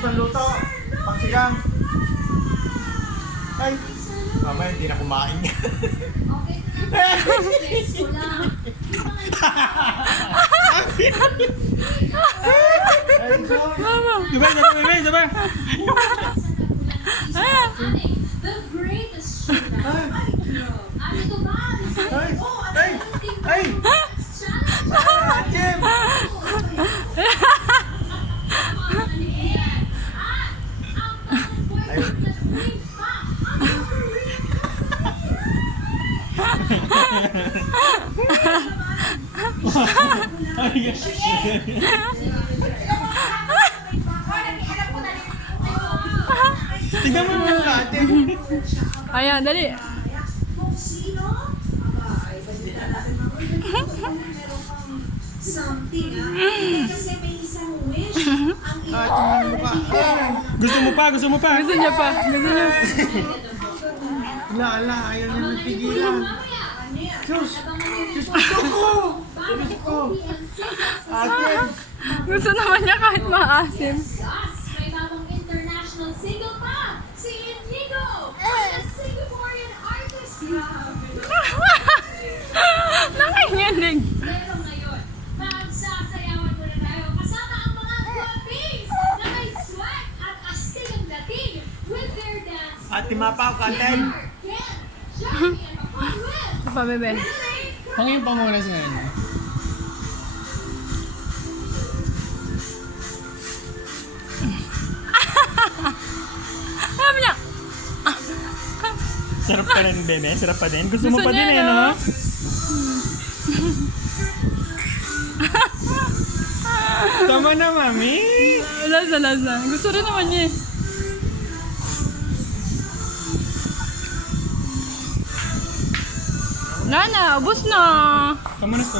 panluto. Pagsigang. Ay. Mamaya hindi na kumain niya. Sabay. The greatest showdown. Ano to ba? Ay! Jim! Tingnan mo yung natin. Ayan, dali. Kung sino? Ay, pwede na natin meron kang something, kasi may isang wish. Ang Tingnan mo pa. Gusto mo pa. Gusto niya pa. Gusto niya. Ala, ayaw niya magpigilan. Diyos! Diyos ko! Diyos ko! Ate! Gusto naman niya kahit maasim. may bagong international single pa, si Inigo, ang Singaporean artist. Nanginginig. Pero ngayon, magsasayawan muna tayo kasama ang mga guwapings na may swag at astingang dating with their dance. Ate Mapaw, katen! Ken, Jackie, and Manuel. Ito pa, bebe. Pangin pa muna sa ano. Sabi niya. Sarap pa rin, bebe. Sarap pa din. Gusto mo Gusto pa din niya, eh, no? no? Tama na, mami. Lasa. Gusto rin naman niya eh. Wala na, ubos na. Pamunas.